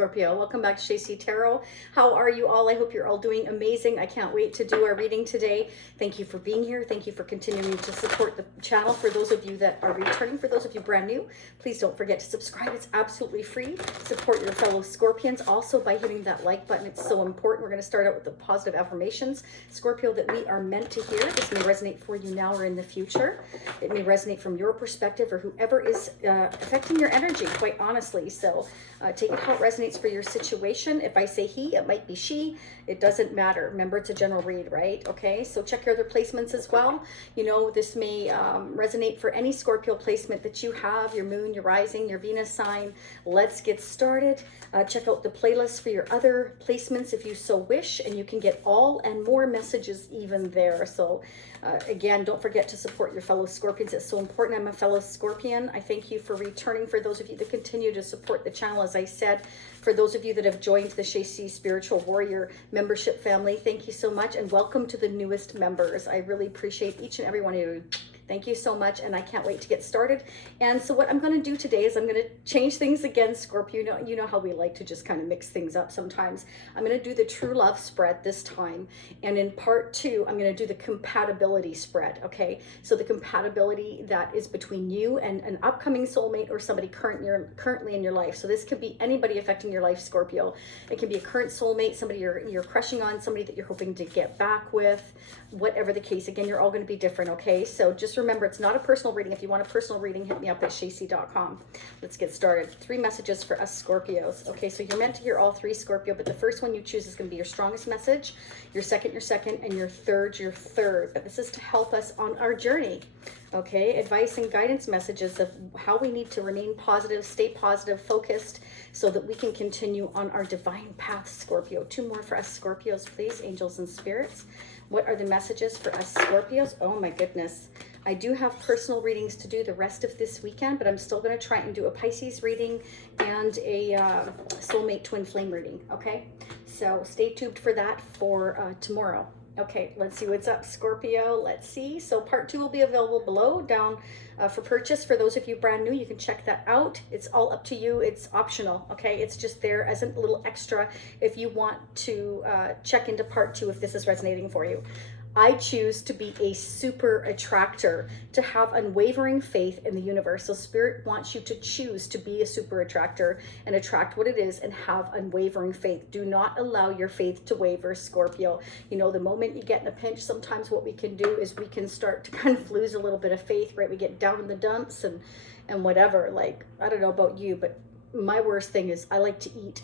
Scorpio. Welcome back to JC Tarot. How are you all? I hope you're all doing amazing. I can't wait to do our reading today. Thank you for being here. Thank you for continuing to support the channel. For those of you that are returning, for those of you brand new, please don't forget to subscribe. It's absolutely free. Support your fellow Scorpions also by hitting that like button. It's so important. We're going to start out with the positive affirmations, Scorpio, that we are meant to hear. This may resonate for you now or in the future. It may resonate from your perspective or whoever is affecting your energy, quite honestly. So take it how it resonates for your situation. If I say he, it might be she. It doesn't matter. Remember, it's a general read, right? Okay, so check your other placements as well. You know, this may resonate for any Scorpio placement that you have, your moon, your rising, your Venus sign. Let's get started. Check out the playlist for your other placements if you so wish, and you can get all and more messages even there. So again, don't forget to support your fellow Scorpions. It's so important. I'm a fellow Scorpion. I thank you for returning. For those of you that continue to support the channel, as I said, for those of you that have joined the Shacy Spiritual Warrior membership family, thank you so much, and welcome to the newest members. I really appreciate each and every one of you. Thank you so much, and I can't wait to get started. And so what I'm going to do today is I'm going to change things again, Scorpio. You know how we like to just kind of mix things up sometimes. I'm going to do the true love spread this time, and in part two, I'm going to do the compatibility spread, okay? So the compatibility that is between you and an upcoming soulmate or somebody currently in your life. So this could be anybody affecting your life, Scorpio. It can be a current soulmate, somebody you're crushing on, somebody that you're hoping to get back with, whatever the case. Again, you're all going to be different, okay? So just remember, it's not a personal reading. If you want a personal reading, hit me up at shacy.com. Let's get started. 3 messages for us Scorpios. Okay, so you're meant to hear all 3, Scorpio, but the first one you choose is going to be your strongest message, your second, and your third. But this is to help us on our journey. Okay, advice and guidance messages of how we need to remain positive, stay positive, focused, so that we can continue on our divine path, Scorpio. 2 more for us Scorpios, please, angels and spirits. What are the messages for us Scorpios? Oh my goodness. I do have personal readings to do the rest of this weekend, but I'm still going to try and do a Pisces reading and a soulmate twin flame reading, okay? So stay tuned for that for tomorrow. Okay, let's see what's up, Scorpio. Let's see. So part 2 will be available below, down for purchase. For those of you brand new, you can check that out. It's all up to you. It's optional, okay? It's just there as a little extra if you want to check into part 2 if this is resonating for you. I choose to be a super attractor, to have unwavering faith in the universe. So Spirit wants you to choose to be a super attractor and attract what it is and have unwavering faith. Do not allow your faith to waver, Scorpio. You know, the moment you get in a pinch, sometimes what we can do is we can start to kind of lose a little bit of faith, right? We get down in the dumps and whatever. Like, I don't know about you, but my worst thing is I like to eat.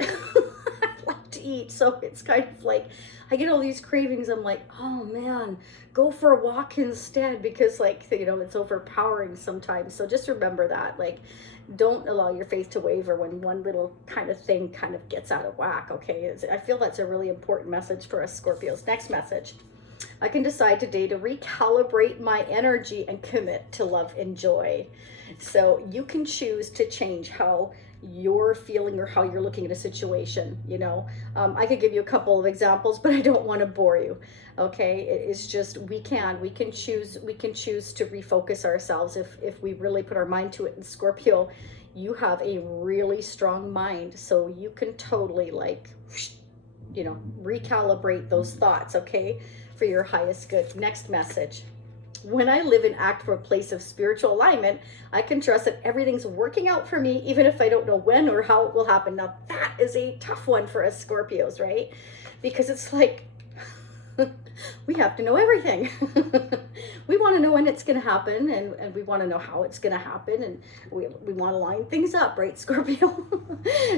To eat, so it's kind of like I get all these cravings. I'm like, oh man, go for a walk instead, because, like, you know, it's overpowering sometimes. So just remember that, like, don't allow your faith to waver when one little kind of thing kind of gets out of whack, okay? I feel that's a really important message for us Scorpios. Next message. I can decide today to recalibrate my energy and commit to love and joy. So you can choose to change how you're feeling or how you're looking at a situation. You know, I could give you a couple of examples, but I don't want to bore you. Okay, it's just we can choose to refocus ourselves if we really put our mind to it. And Scorpio, you have a really strong mind, so you can totally, like, you know, recalibrate those thoughts, okay, for your highest good. Next message. When I live and act from a place of spiritual alignment, I can trust that everything's working out for me, even if I don't know when or how it will happen. Now, that is a tough one for us Scorpios, right? Because it's like, we have to know everything. We want to know when it's going to happen, and we want to know how it's going to happen, and we want to line things up, right, Scorpio?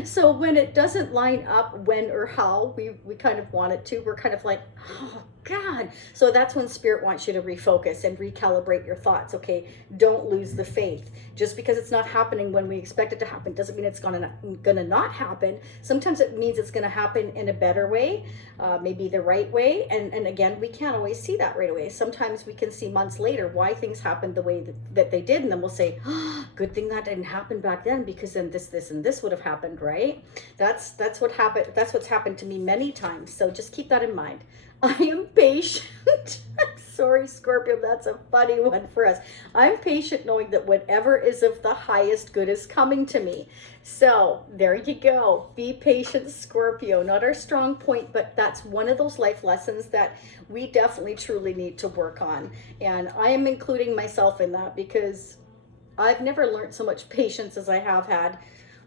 So when it doesn't line up when or how we kind of want it to, we're kind of like, oh God. So that's when Spirit wants you to refocus and recalibrate your thoughts, okay? Don't lose the faith. Just because it's not happening when we expect it to happen doesn't mean it's gonna not happen. Sometimes it means it's gonna happen in a better way, maybe the right way. And again, we can't always see that right away. Sometimes we can see months later why things happened the way that they did, and then we'll say, oh, good thing that didn't happen back then, because then this and this would have happened, right? That's what happened. That's what's happened to me many times. So just keep that in mind. I am patient. Sorry, Scorpio, that's a funny one for us. I'm patient knowing that whatever is of the highest good is coming to me. So there you go. Be patient, Scorpio. Not our strong point, but that's one of those life lessons that we definitely truly need to work on. And I am including myself in that because I've never learned so much patience as I have had.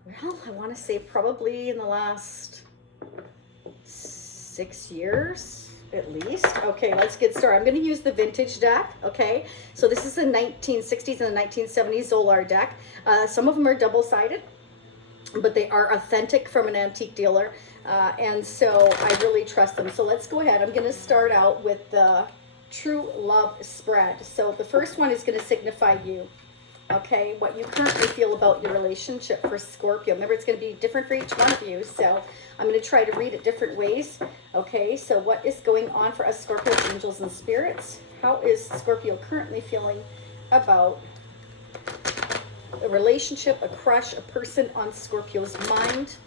Well, I want to say probably in the last 6 years at least. Okay, let's get started. I'm going to use the vintage deck. Okay, so this is the 1960s and the 1970s Zolar deck. Some of them are double-sided, but they are authentic from an antique dealer, and so I really trust them. So let's go ahead. I'm going to start out with the true love spread. So the first one is going to signify you. Okay, what you currently feel about your relationship for Scorpio. Remember, it's going to be different for each one of you, so I'm going to try to read it different ways. Okay, so what is going on for us Scorpio angels and spirits? How is Scorpio currently feeling about a relationship, a crush, a person on Scorpio's mind?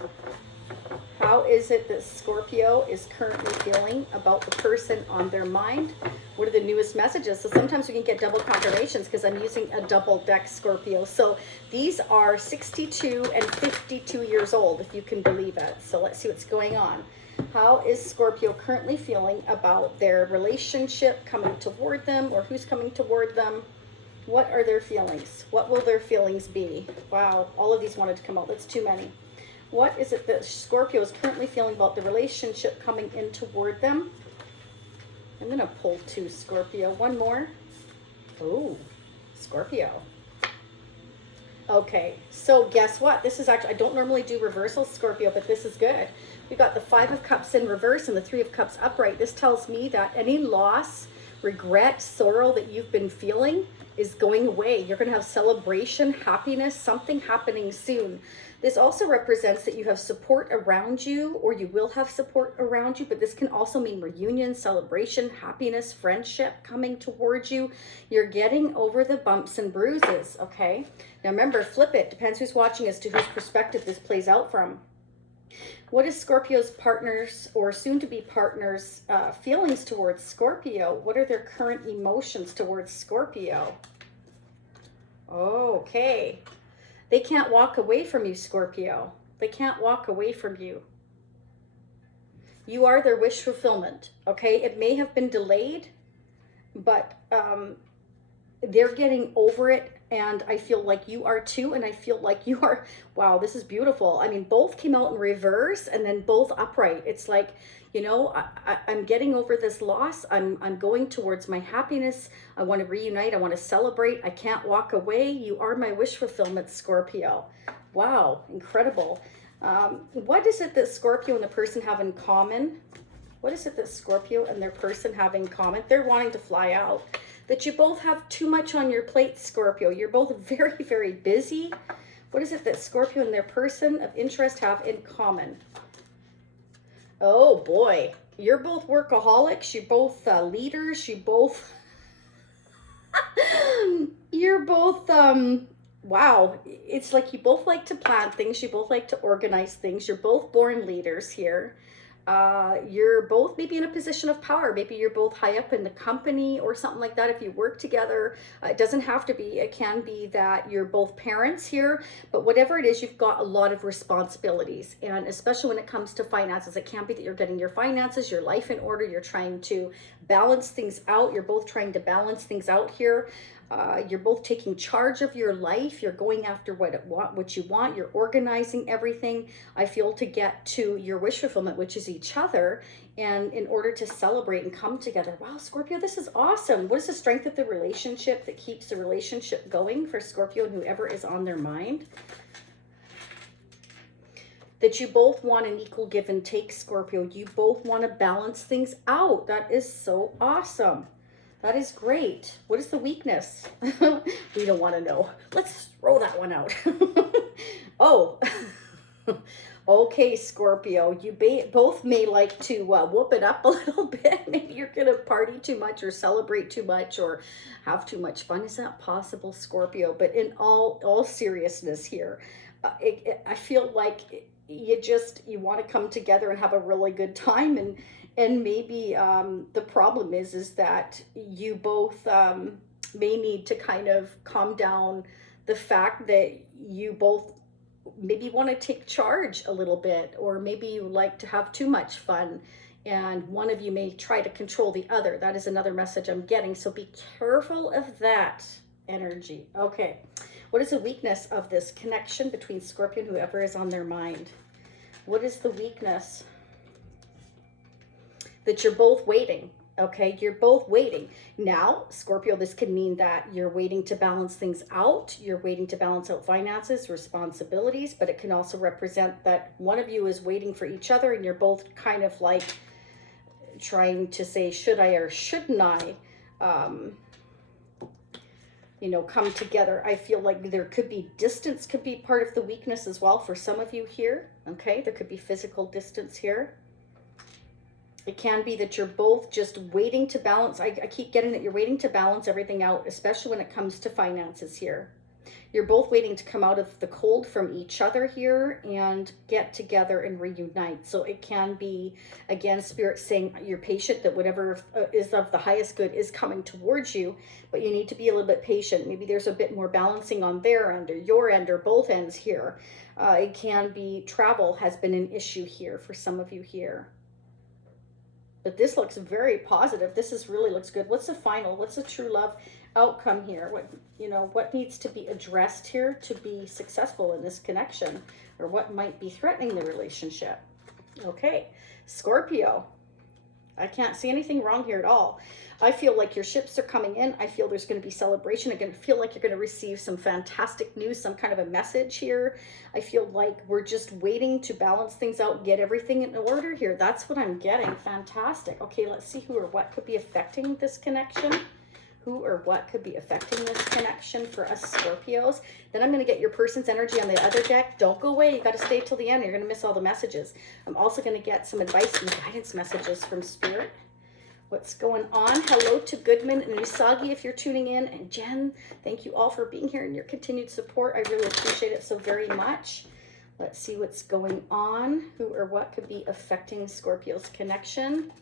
How is it that Scorpio is currently feeling about the person on their mind? What are the newest messages? So sometimes we can get double confirmations because I'm using a double deck Scorpio. So these are 62 and 52 years old, if you can believe it. So let's see what's going on. How is Scorpio currently feeling about their relationship coming toward them, or who's coming toward them? What are their feelings? What will their feelings be? Wow, all of these wanted to come out. That's too many. What is it that Scorpio is currently feeling about the relationship coming in toward them? I'm going to pull two, Scorpio. One more. Oh, Scorpio. Okay, so guess what? This is actually, I don't normally do reversals, Scorpio, but this is good. We got the Five of Cups in reverse and the Three of Cups upright. This tells me that any loss, regret, sorrow that you've been feeling is going away. You're going to have celebration, happiness, something happening soon. This also represents that you have support around you, or you will have support around you, but this can also mean reunion, celebration, happiness, friendship coming towards you. You're getting over the bumps and bruises, okay? Now remember, flip it. Depends who's watching as to whose perspective this plays out from. What is Scorpio's partners or soon-to-be partners' feelings towards Scorpio? What are their current emotions towards Scorpio? Okay. They can't walk away from you, Scorpio. They can't walk away from you. You are their wish fulfillment, okay? It may have been delayed, but they're getting over it, and I feel like you are too, and I feel like you are, wow, this is beautiful. I mean, both came out in reverse and then both upright. It's like, you know, I'm getting over this loss. I'm going towards my happiness. I want to reunite. I want to celebrate. I can't walk away. You are my wish fulfillment, Scorpio. Wow, incredible. What is it that Scorpio and the person have in common? What is it that Scorpio and their person have in common? They're wanting to fly out. That you both have too much on your plate, Scorpio. You're both very, very busy. What is it that Scorpio and their person of interest have in common? Oh boy, you're both workaholics. You're both leaders. You both, you're both, wow. It's like you both like to plan things. You both like to organize things. You're both born leaders here. You're both maybe in a position of power. Maybe you're both high up in the company or something like that. If you work together, it doesn't have to be, it can be that you're both parents here, but whatever it is, you've got a lot of responsibilities. And especially when it comes to finances, it can't be that you're getting your finances, your life in order. You're trying to balance things out. You're both trying to balance things out here. You're both taking charge of your life. You're going after what you want. You're organizing everything, I feel, to get to your wish fulfillment, which is each other, and in order to celebrate and come together. Wow, Scorpio, this is awesome. What is the strength of the relationship that keeps the relationship going for Scorpio and whoever is on their mind? That you both want an equal give and take, Scorpio. You both want to balance things out. That is so awesome. That is great. What is the weakness? We don't want to know. Let's throw that one out. Oh, okay, Scorpio. You both may like to whoop it up a little bit. Maybe you're going to party too much or celebrate too much or have too much fun. Is that possible, Scorpio? But in all seriousness here, I feel like you want to come together and have a really good time, and maybe the problem is that you both may need to kind of calm down the fact that you both maybe want to take charge a little bit, or maybe you like to have too much fun and one of you may try to control the other. That is another message I'm getting, so be careful of that energy. Okay, what is the weakness of this connection between Scorpio and whoever is on their mind? What is the weakness? That you're both waiting. Okay, you're both waiting. Now, Scorpio, this could mean that you're waiting to balance things out. You're waiting to balance out finances, responsibilities, but it can also represent that one of you is waiting for each other and you're both kind of like trying to say, should I or shouldn't I, you know, come together. I feel like there could be distance, could be part of the weakness as well for some of you here. Okay, there could be physical distance here. It can be that you're both just waiting to balance. I keep getting that you're waiting to balance everything out, especially when it comes to finances here. You're both waiting to come out of the cold from each other here and get together and reunite. So it can be, again, Spirit saying you're patient, that whatever is of the highest good is coming towards you, but you need to be a little bit patient. Maybe there's a bit more balancing on their end or your end or both ends here. It can be travel has been an issue here for some of you here. But this looks very positive. This is really looks good. What's the final? What's the true love outcome here? What, you know, what needs to be addressed here to be successful in this connection, or what might be threatening the relationship? Okay, Scorpio. I can't see anything wrong here at all. I feel like your ships are coming in. I feel there's going to be celebration. I feel like you're going to receive some fantastic news, some kind of a message here. I feel like we're just waiting to balance things out, get everything in order here. That's what I'm getting. Fantastic. Okay, let's see who or what could be affecting this connection. Who or what could be affecting this connection for us Scorpios. Then I'm going to get your person's energy on the other deck. Don't go away. You got to stay till the end. You're going to miss all the messages. I'm also going to get some advice and guidance messages from Spirit. What's going on? Hello to Goodman and Usagi if you're tuning in. And Jen, thank you all for being here and your continued support. I really appreciate it so very much. Let's see what's going on. Who or what could be affecting Scorpio's connection.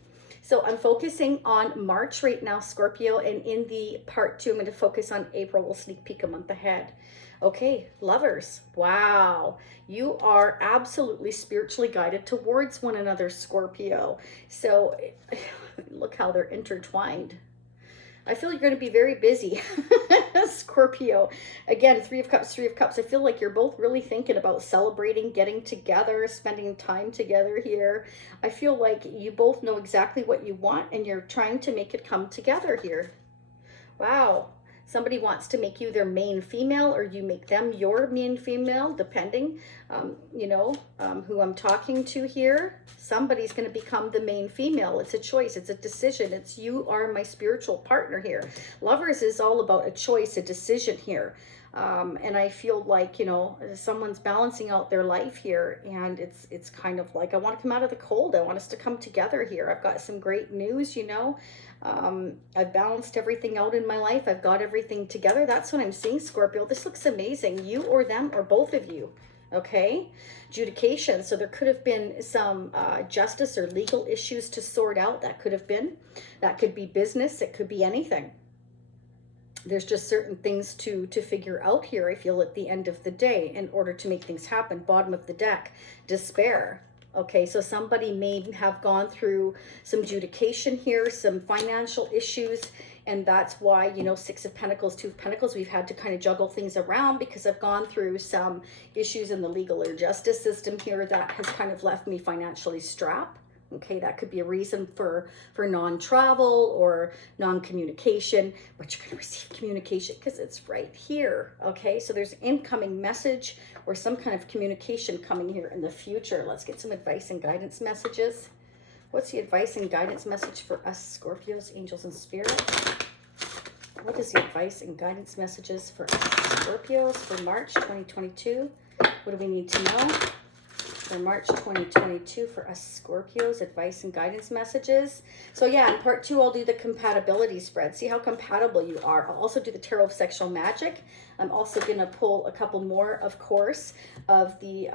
So I'm focusing on March right now, Scorpio, and in the part 2, I'm going to focus on April. We'll sneak peek a month ahead. Okay, lovers. Wow. You are absolutely spiritually guided towards one another, Scorpio. So look how they're intertwined. I feel you're going to be very busy, Scorpio. Again, 3 of Cups, 3 of Cups. I feel like you're both really thinking about celebrating, getting together, spending time together here. I feel like you both know exactly what you want and you're trying to make it come together here. Wow. Somebody wants to make you their main female, or you make them your main female, depending, you know, who I'm talking to here. Somebody's going to become the main female. It's a choice. It's a decision. It's you are my spiritual partner here. Lovers is all about a choice, a decision here. And I feel like, you know, someone's balancing out their life here, and it's kind of like, I want to come out of the cold. I want us to come together here. I've got some great news, you know. I've balanced everything out in my life. I've got everything together. That's what I'm seeing, Scorpio. This looks amazing. You or them or both of you. Okay, adjudication. So there could have been some justice or legal issues to sort out. That could be business. It could be anything. There's just certain things to figure out here, I feel, at the end of the day in order to make things happen. Bottom of the deck, despair. Okay, so somebody may have gone through some adjudication here, some financial issues, and that's why, you know, 6 of Pentacles, 2 of Pentacles, we've had to kind of juggle things around because I've gone through some issues in the legal or justice system here that has kind of left me financially strapped. Okay, that could be a reason for non-travel or non-communication, but you're going to receive communication because it's right here. Okay, so there's incoming message or some kind of communication coming here in the future. Let's get some advice and guidance messages. What's the advice and guidance message for us Scorpios, angels and spirits? What is the advice and guidance messages for us Scorpios for March 2022? What do we need to know? for March 2022 for us Scorpios, advice and guidance messages. So yeah, in part 2, I'll do the compatibility spread. See how compatible you are. I'll also do the Tarot of Sexual Magic. I'm also going to pull a couple more, of course, of the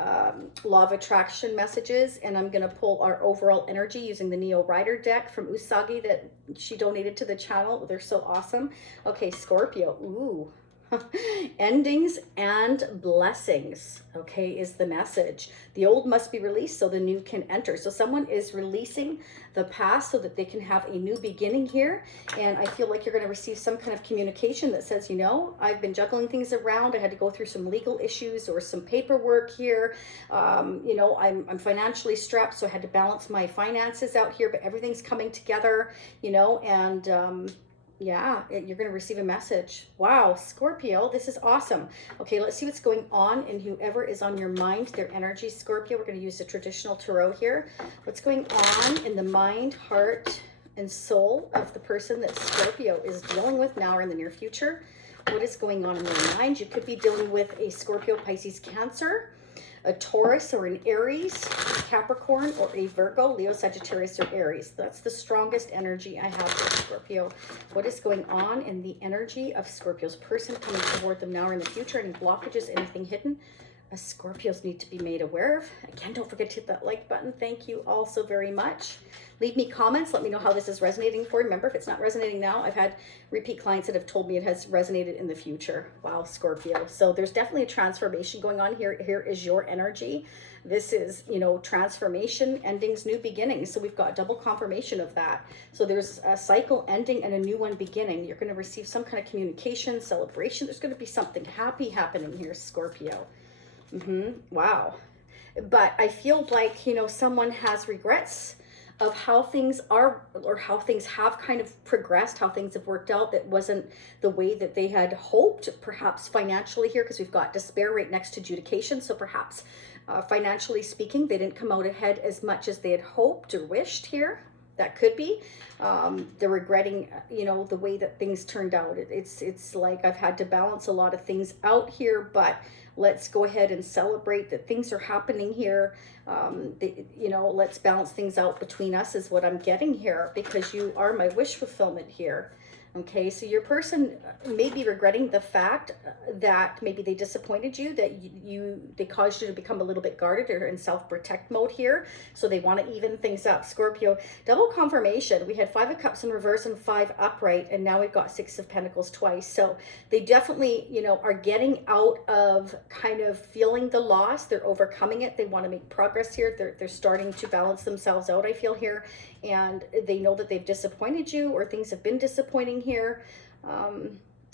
Law of Attraction messages. And I'm going to pull our overall energy using the Neo Rider deck from Usagi that she donated to the channel. They're so awesome. Okay, Scorpio. Ooh. Endings and blessings, okay, is the message. The old must be released so the new can enter. So someone is releasing the past so that they can have a new beginning here. And I feel like you're going to receive some kind of communication that says, you know, I've been juggling things around. I had to go through some legal issues or some paperwork here. You know, I'm financially strapped, so I had to balance my finances out here, but everything's coming together, you know, and yeah, you're going to receive a message. Wow, Scorpio, this is awesome. Okay, let's see what's going on in whoever is on your mind, their energy, Scorpio. We're going to use the traditional tarot here. What's going on in the mind, heart, and soul of the person that Scorpio is dealing with now or in the near future? What is going on in their mind? You could be dealing with a Scorpio, Pisces, Cancer, a Taurus or an Aries, Capricorn, or a Virgo, Leo, Sagittarius, or Aries. That's the strongest energy I have for Scorpio. What is going on in the energy of Scorpio's person coming toward them now or in the future? Any blockages, anything hidden? Scorpios need to be made aware of. Again, don't forget to hit that like button. Thank you all so very much. Leave me comments. Let me know how this is resonating for you. Remember, if it's not resonating now, I've had repeat clients that have told me it has resonated in the future. Wow, Scorpio. So there's definitely a transformation going on here. Here is your energy. This is, you know, transformation, endings, new beginnings. So we've got double confirmation of that. So there's a cycle ending and a new one beginning. You're going to receive some kind of communication, celebration. There's going to be something happy happening here, Scorpio. Wow. But I feel like, you know, someone has regrets of how things are or how things have kind of progressed, how things have worked out that wasn't the way that they had hoped, perhaps financially here, because we've got despair right next to adjudication. So perhaps financially speaking, they didn't come out ahead as much as they had hoped or wished here. That could be. They're regretting, you know, the way that things turned out. It's like I've had to balance a lot of things out here, but let's go ahead and celebrate that things are happening here. You know, let's balance things out between us is what I'm getting here, because you are my wish fulfillment here. Okay, so your person may be regretting the fact that maybe they disappointed you, that they caused you to become a little bit guarded or in self-protect mode here. So they want to even things up. Scorpio, double confirmation. We had 5 of Cups in reverse and 5 upright, and now we've got 6 of Pentacles twice. So they definitely, you know, are getting out of kind of feeling the loss. They're overcoming it. They want to make progress here. They're starting to balance themselves out, I feel here. And they know that they've disappointed you or things have been disappointing here.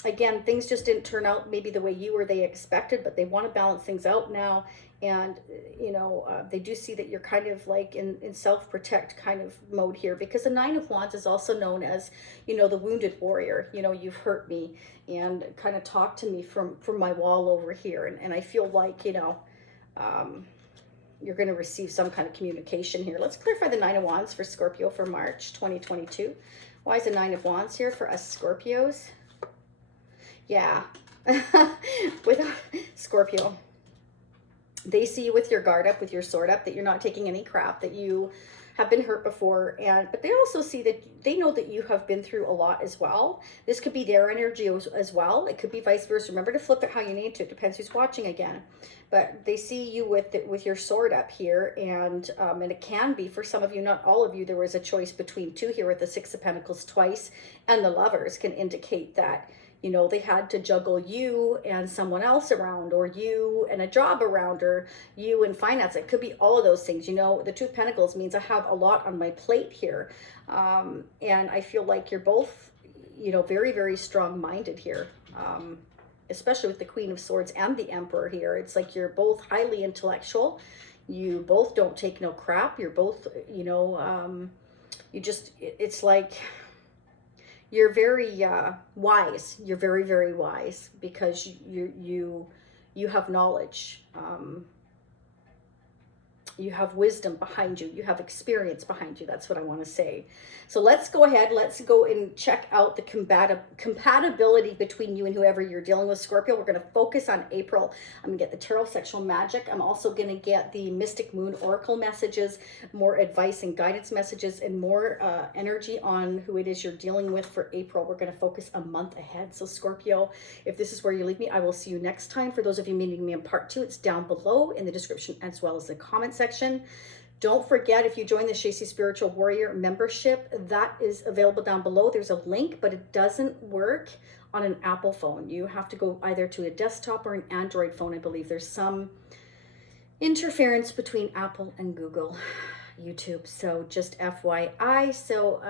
Again, things just didn't turn out maybe the way you or they expected, but they want to balance things out now. And, you know, they do see that you're kind of like in self-protect kind of mode here, because the 9 of Wands is also known as, you know, the wounded warrior. You know, you've hurt me and kind of talked to me from my wall over here. And I feel like, you know, you're going to receive some kind of communication here. Let's clarify the 9 of Wands for Scorpio for March 2022. Why is the 9 of Wands here for us Scorpios? Yeah. With Scorpio, they see you with your guard up, with your sword up, that you're not taking any crap, that you have been hurt before, but they also see that they know that you have been through a lot as well. This could be their energy as well. It could be vice versa. Remember to flip it how you need to. It depends who's watching again. But they see you with your sword up here, and it can be for some of you, not all of you. There was a choice between 2 here with the 6 of Pentacles twice, and the Lovers can indicate that, you know, they had to juggle you and someone else around, or you and a job around, or you and finance. It could be all of those things. You know, the 2 of Pentacles means I have a lot on my plate here. And I feel like you're both, you know, very, very strong-minded here, especially with the Queen of Swords and the Emperor here. It's like you're both highly intellectual. You both don't take no crap. You're both, you know, it's like you're very wise. You're very, very wise, because you have knowledge. You have wisdom behind you. You have experience behind you. That's what I want to say. So let's go ahead. Let's go and check out the compatibility between you and whoever you're dealing with, Scorpio. We're going to focus on April. I'm going to get the Tarot Sexual Magic. I'm also going to get the Mystic Moon Oracle messages, more advice and guidance messages, and more energy on who it is you're dealing with for April. We're going to focus a month ahead. So Scorpio, if this is where you leave me, I will see you next time. For those of you meeting me in part 2, it's down below in the description as well as the comment section. Don't forget, if you join the Shacy Spiritual Warrior membership, that is available down below. There's a link, but it doesn't work on an Apple phone. You have to go either to a desktop or an Android phone. I believe there's some interference between Apple and Google YouTube. So just FYI. So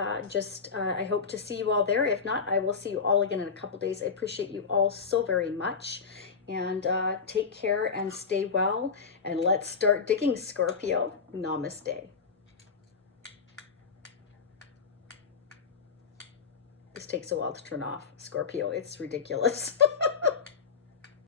I hope to see you all there. If not, I will see you all again in a couple days. I appreciate you all so very much. And take care and stay well. And let's start digging, Scorpio. Namaste. This takes a while to turn off, Scorpio. It's ridiculous.